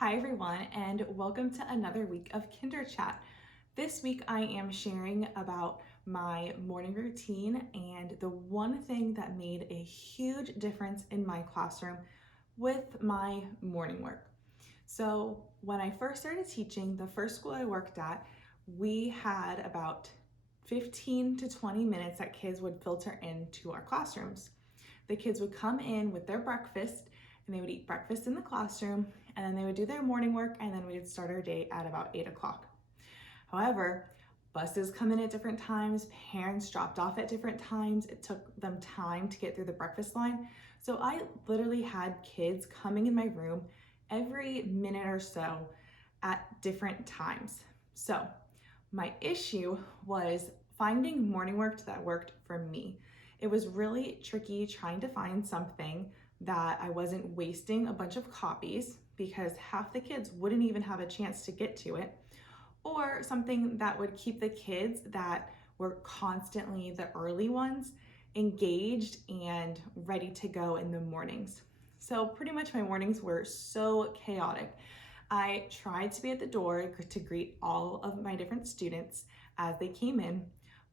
Hi everyone, and welcome to another week of Kinder Chat. This week I am sharing about my morning routine and the one thing that made a huge difference in my classroom with my morning work. So when I first started teaching, the first school I worked at, we had about 15 to 20 minutes that kids would filter into our classrooms. The kids would come in with their breakfast and they would eat breakfast in the classroom, and then they would do their morning work, and then we would start our day at about 8 o'clock. However, buses come in at different times, parents dropped off at different times. It took them time to get through the breakfast line. So I literally had kids coming in my room every minute or so at different times. So my issue was finding morning work that worked for me. It was really tricky trying to find something that I wasn't wasting a bunch of copies because half the kids wouldn't even have a chance to get to it, or something that would keep the kids that were constantly the early ones engaged and ready to go in the mornings. So pretty much my mornings were so chaotic. I tried to be at the door to greet all of my different students as they came in,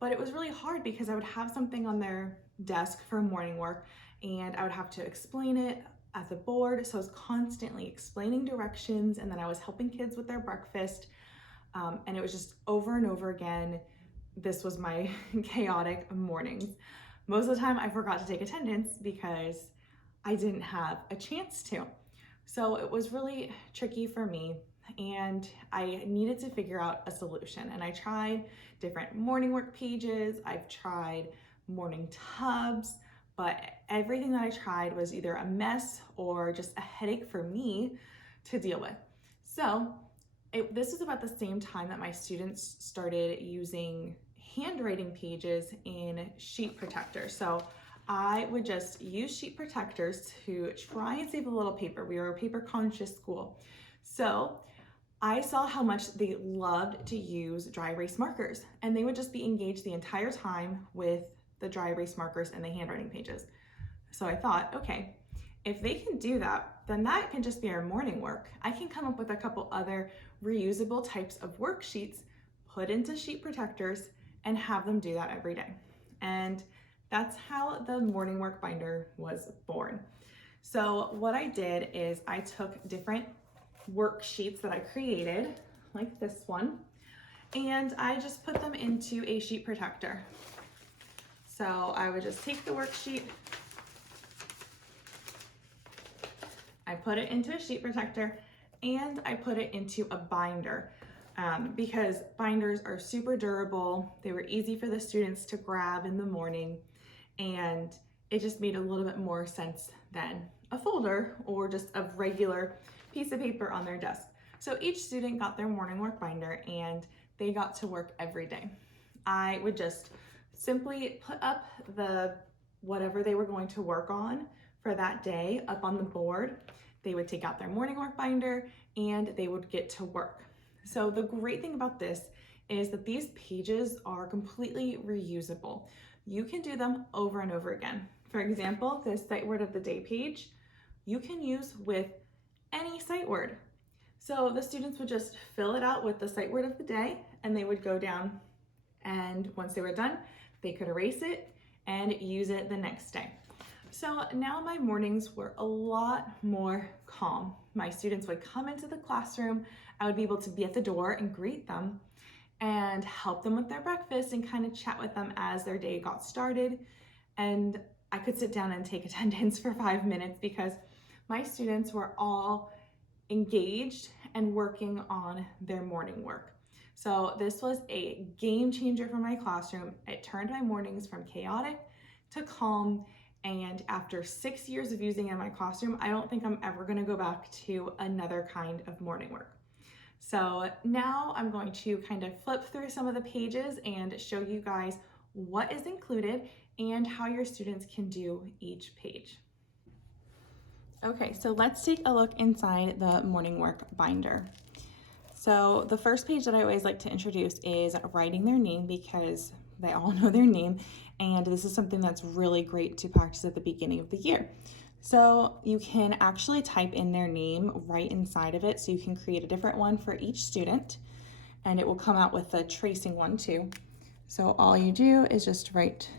but it was really hard because I would have something on their desk for morning work and I would have to explain it at the board. So I was constantly explaining directions, and then I was helping kids with their breakfast. And it was just over and over again. This was my chaotic mornings. Most of the time I forgot to take attendance because I didn't have a chance to. So it was really tricky for me, and I needed to figure out a solution. And I tried different morning work pages, I've tried morning tubs, but everything that I tried was either a mess or just a headache for me to deal with. So this was about the same time that my students started using handwriting pages in sheet protectors. So I would just use sheet protectors to try and save a little paper. We were a paper conscious school. So I saw how much they loved to use dry erase markers, and they would just be engaged the entire time with the dry erase markers and the handwriting pages. So I thought, okay, if they can do that, then that can just be our morning work. I can come up with a couple other reusable types of worksheets, put into sheet protectors, and have them do that every day. And that's how the morning work binder was born. So what I did is I took different worksheets that I created, like this one, and I just put them into a sheet protector. So I would just take the worksheet, I put it into a sheet protector, and I put it into a binder because binders are super durable. They were easy for the students to grab in the morning, and it just made a little bit more sense than a folder or just a regular piece of paper on their desk. So each student got their morning work binder and they got to work every day. I would just simply put up whatever they were going to work on for that day up on the board. They would take out their morning work binder and they would get to work. So the great thing about this is that these pages are completely reusable. You can do them over and over again. For example, this sight word of the day page, you can use with any sight word. So the students would just fill it out with the sight word of the day, and they would go down, and once they were done, they could erase it and use it the next day. So now my mornings were a lot more calm. My students would come into the classroom, I would be able to be at the door and greet them and help them with their breakfast and kind of chat with them as their day got started. And I could sit down and take attendance for 5 minutes because my students were all engaged and working on their morning work. So this was a game changer for my classroom. It turned my mornings from chaotic to calm. And after 6 years of using it in my classroom, I don't think I'm ever going to go back to another kind of morning work. So now I'm going to kind of flip through some of the pages and show you guys what is included and how your students can do each page. Okay, so let's take a look inside the morning work binder. So the first page that I always like to introduce is writing their name because they all know their name, and this is something that's really great to practice at the beginning of the year. So you can actually type in their name right inside of it. So you can create a different one for each student, and it will come out with a tracing one too. So all you do is just write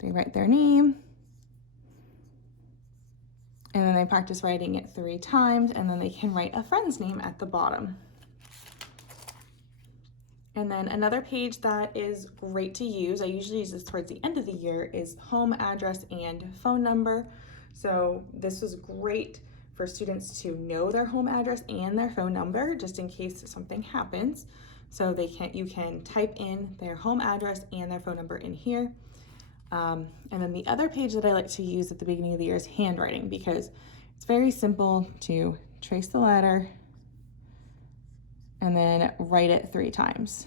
their name, and then they practice writing it 3 times, and then they can write a friend's name at the bottom. And then another page that is great to use, I usually use this towards the end of the year, is home address and phone number. So this was great for students to know their home address and their phone number just in case something happens. So you can type in their home address and their phone number in here. And then the other page that I like to use at the beginning of the year is handwriting, because it's very simple to trace the letter and then write it 3 times.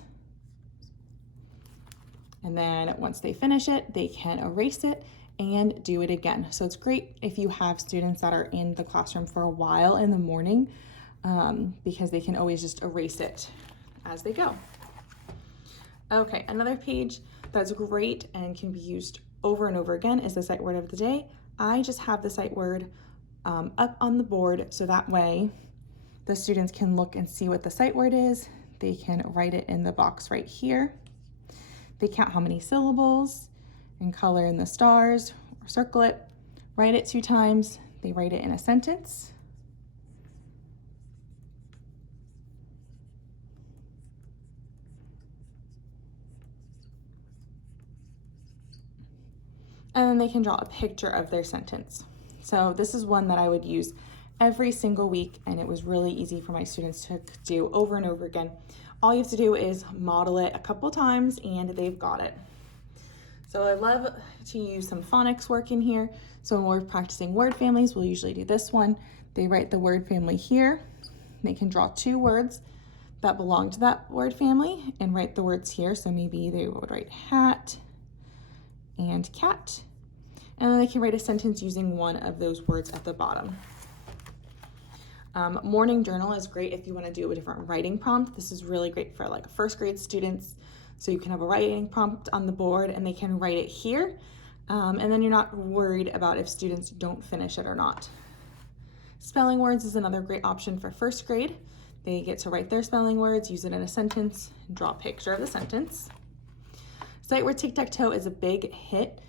And then once they finish it, they can erase it and do it again. So it's great if you have students that are in the classroom for a while in the morning, because they can always just erase it as they go. Okay, another page that's great and can be used over and over again is the sight word of the day. I just have the sight word up on the board, so that way the students can look and see what the sight word is. They can write it in the box right here. They count how many syllables and color in the stars or circle it, write it 2 times. They write it in a sentence. And then they can draw a picture of their sentence. So this is one that I would use every single week, and it was really easy for my students to do over and over again. All you have to do is model it a couple times and they've got it. So I love to use some phonics work in here. So when we're practicing word families, we'll usually do this one. They write the word family here. They can draw 2 words that belong to that word family and write the words here. So maybe they would write hat and cat, and then they can write a sentence using one of those words at the bottom. Morning journal is great if you want to do a different writing prompt. This is really great for like 1st grade students. So you can have a writing prompt on the board and they can write it here. And then you're not worried about if students don't finish it or not. Spelling words is another great option for 1st grade. They get to write their spelling words, use it in a sentence, and draw a picture of the sentence. Sight word tic-tac-toe is a big hit.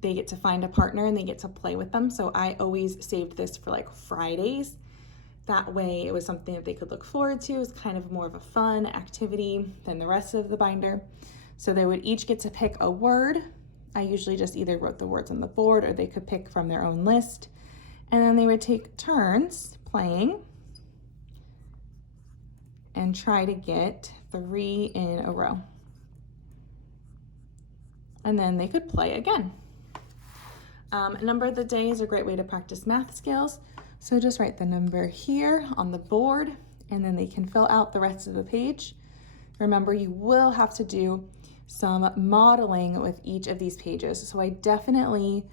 They get to find a partner and they get to play with them. So I always saved this for like Fridays. That way it was something that they could look forward to. It was kind of more of a fun activity than the rest of the binder. So they would each get to pick a word. I usually just either wrote the words on the board or they could pick from their own list. And then they would take turns playing and try to get 3 in a row. And then they could play again. Number of the day is a great way to practice math skills. So just write the number here on the board and then they can fill out the rest of the page. Remember, you will have to do some modeling with each of these pages. So I definitely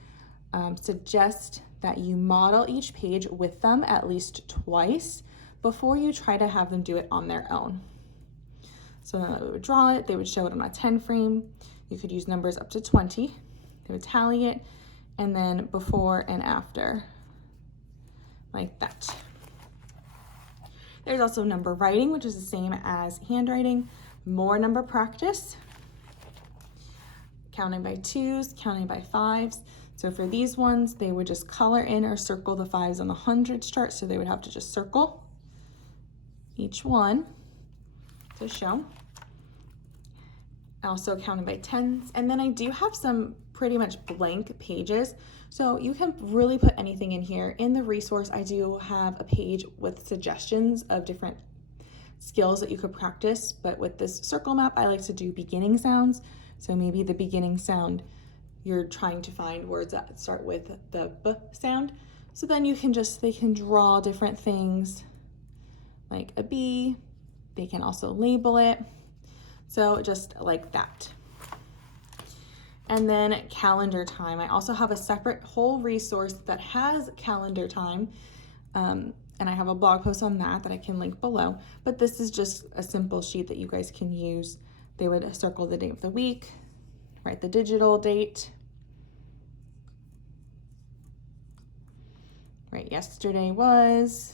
suggest that you model each page with them at least twice before you try to have them do it on their own. So then they would draw it, they would show it on a 10 frame. You could use numbers up to 20. They would tally it, and then before and after, like that. There's also number writing, which is the same as handwriting. More number practice. Counting by 2s, counting by 5s. So for these ones, they would just color in or circle the 5s on the hundreds chart. So they would have to just circle each one to show. Also counting by 10s. And then I do have some pretty much blank pages. So you can really put anything in here. In the resource, I do have a page with suggestions of different skills that you could practice. But with this circle map, I like to do beginning sounds. So maybe the beginning sound, you're trying to find words that start with the B sound. So then they can draw different things like a B. They can also label it. So just like that. And then calendar time. I also have a separate whole resource that has calendar time. And I have a blog post on that I can link below. But this is just a simple sheet that you guys can use. They would circle the day of the week, write the digital date, right? Yesterday was,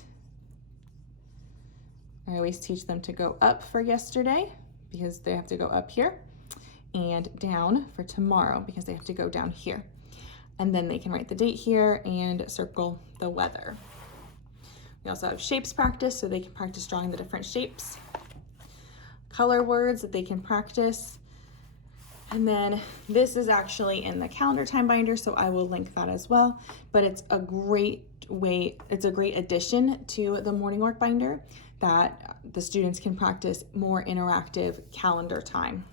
I always teach them to go up for yesterday because they have to go up here, and down for tomorrow because they have to go down here. And then they can write the date here and circle the weather. We also have shapes practice, so they can practice drawing the different shapes. Color words that they can practice. And then this is actually in the calendar time binder, so I will link that as well. But it's a great way, it's a great addition to the morning work binder that the students can practice more interactive calendar time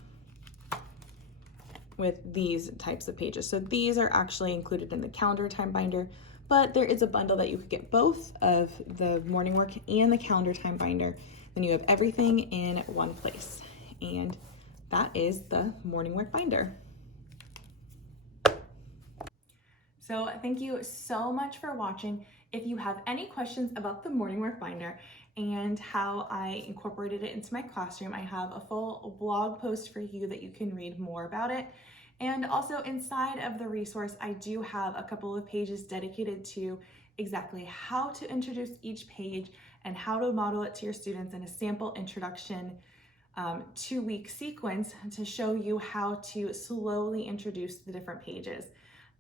with these types of pages. So these are actually included in the calendar time binder, but there is a bundle that you could get both of the morning work and the calendar time binder. Then you have everything in one place. And that is the morning work binder. So thank you so much for watching. If you have any questions about the morning work binder and how I incorporated it into my classroom, I have a full blog post for you that you can read more about it. And also inside of the resource, I do have a couple of pages dedicated to exactly how to introduce each page and how to model it to your students in a sample introduction 2-week sequence to show you how to slowly introduce the different pages.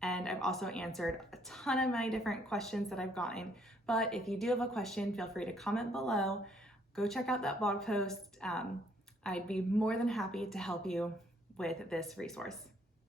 And I've also answered a ton of my different questions that I've gotten. But if you do have a question, feel free to comment below. Go check out that blog post. I'd be more than happy to help you with this resource.